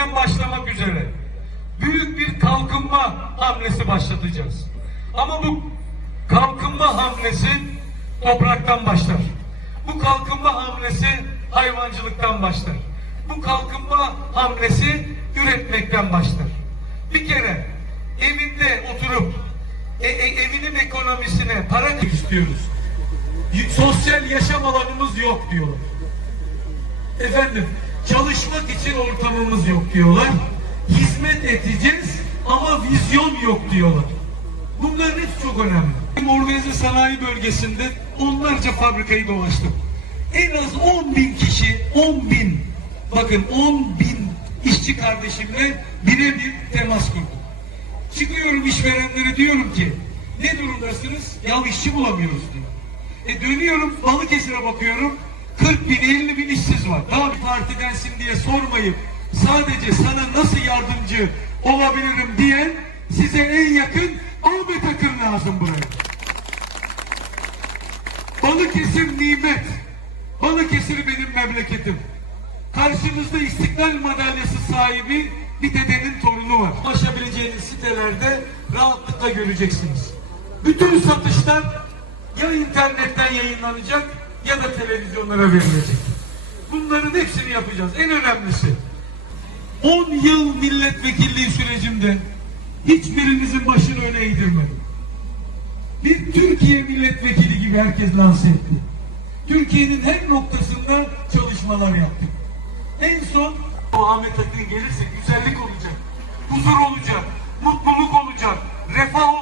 bölgesinden başlamak üzere büyük bir kalkınma hamlesi başlatacağız. Ama bu kalkınma hamlesi topraktan başlar. Bu kalkınma hamlesi hayvancılıktan başlar. Bu kalkınma hamlesi üretmekten başlar. Bir kere evinde oturup e- e- evinin ekonomisine para istiyoruz. Sosyal yaşam alanımız yok diyorlar. Efendim çalışmak için ortamımız yok diyorlar. Hizmet edeceğiz ama vizyon yok diyorlar. Bunların hepsi çok önemli. Organize sanayi bölgesinde onlarca fabrikayı dolaştım. En az 10 bin kişi, 10 bin, bakın 10 bin işçi kardeşimle birebir temas kurdum. Çıkıyorum işverenlere diyorum ki ne durumdasınız? Ya işçi bulamıyoruz diyor. E dönüyorum Balıkesir'e bakıyorum 40 bin 50 bin işsiz var. Daha bir partidensin diye sormayıp sadece sana nasıl yardımcı olabilirim diyen size en yakın Ahmet Akın lazım buraya. Balıkesir nimet. Balıkesir benim memleketim. Karşınızda İstiklal Madalyası sahibi bir dedenin torunu var. Ulaşabileceğiniz sitelerde rahatlıkla göreceksiniz. Bütün satışlar ya internetten yayınlanacak ya da televizyonlara verilecek. Bunların hepsini yapacağız. En önemlisi 10 yıl milletvekilliği sürecimde hiçbirinizin başını öne eğdirmedim. Bir Türkiye milletvekili gibi herkes lanse etti. Türkiye'nin her noktasında çalışmalar yaptık. En son o Ahmet Akın gelirse güzellik olacak, huzur olacak, mutluluk olacak, refah olacak.